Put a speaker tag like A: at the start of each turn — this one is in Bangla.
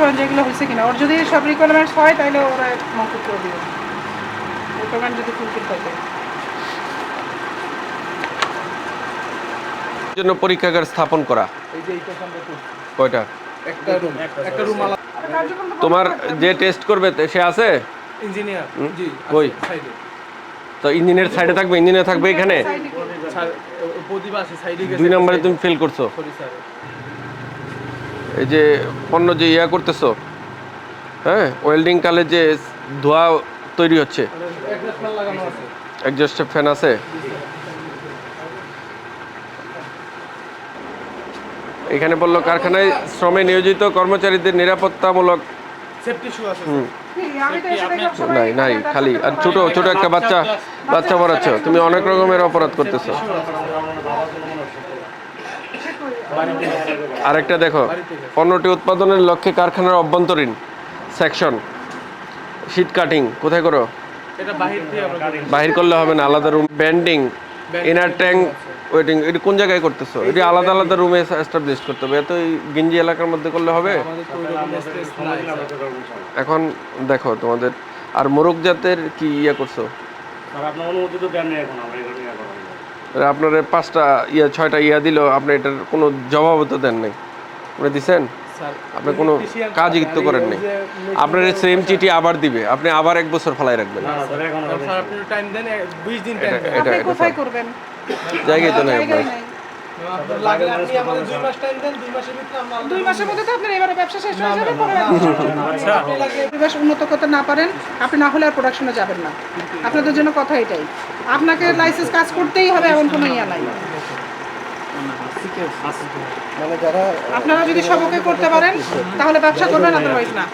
A: করেন যে এগুলো হয়েছে কিনা। ওর যদি সব রিকোয়ারমেন্টস হয় তাহলে ওরা মকুব করে দিবে। রিকোয়ারমেন্ট যদি ফুলফিল থাকে
B: জন্য পরীক্ষাগার স্থাপন করা। কয়টা?
C: একটা রুম একটা রুম আলাদা।
B: তোমার যে টেস্ট করবে সে আছে?
C: ইঞ্জিনিয়ার জি
B: কই?
C: সাইডে
B: তো ইঞ্জিনিয়ার সাইডে থাকবে ইঞ্জিনিয়ার থাকবে এখানে?
C: স্যার প্রতিভা সাইডে গেছে।
B: দুই নম্বরে তুমি ফেল করছ।
C: সরি স্যার
B: এই যে পণ্য যে ইয়া করতেছো হ্যাঁ ওয়েল্ডিং কালে যে ধোয়া তৈরি হচ্ছে।
C: একটা ফ্যান আছে
B: একজস্ট ফ্যান আছে। এখানে বলল কারখানায় শ্রমে নিয়োজিত কর্মচারীদের নিরাপত্তামূলক নাই নাই খালি আর ছোট ছোট একটা বাচ্চা বাচ্চা পড়াচ্ছ। তুমি অনেক রকমের অপরাধ করতেছো। আরেকটা দেখো পণ্যটি উৎপাদনের লক্ষ্যে কারখানার অভ্যন্তরীণ সেকশন শীট কাটিং কোথায় করো?
C: এটা বাহির
B: করলে হবে না আলাদা room banding inner tank waiting এটা কোন জায়গায় করতেছো? এটা আলাদা আলাদা রুমে এস্টাবলিশ করতে হবে এত গিঞ্জি এলাকার মধ্যে করলে হবে। এখন দেখো তোমাদের আর মোরগ জাতের কি ইয়ে করছ?
D: স্যার আপনার অনুমতি তো দেন এখন আমরা এখানে ইয়া করা হলো।
B: আপনার পাঁচটা ইয়া ছয়টা ইয়া দিল আপনি এটার কোনো জবাব তো দেন নাই। আপনি দিছেন? আপনি কোনো কাজ তো করেন নাই। আপনার সেম চিঠি আবার দিবে। আপনি আবার এক বছর ফেলাই রাখবেন। জায়গাই তো নাই আপনার।
C: দুই মাস টাইম দেন দুই মাসের ভিতরে আমরা
A: দুই মাসের মধ্যে তো আপনার এবারে ব্যবসা শেষ হয়ে যাবে পরে
C: আচ্ছা।
A: পরিবেশ উন্নত করতে না পারেন আপনি না হলে আর প্রোডাকশনে যাবেন না। আপনাদের জন্য কথা এটাই। আপনাকে লাইসেন্স কাজ করতেই হবে এমন কোনো ইয়া নাই।
C: মানে
A: আপনারা যদি সবকে করতে পারেন তাহলে ব্যবসা করবেন আদারওয়াইজ না।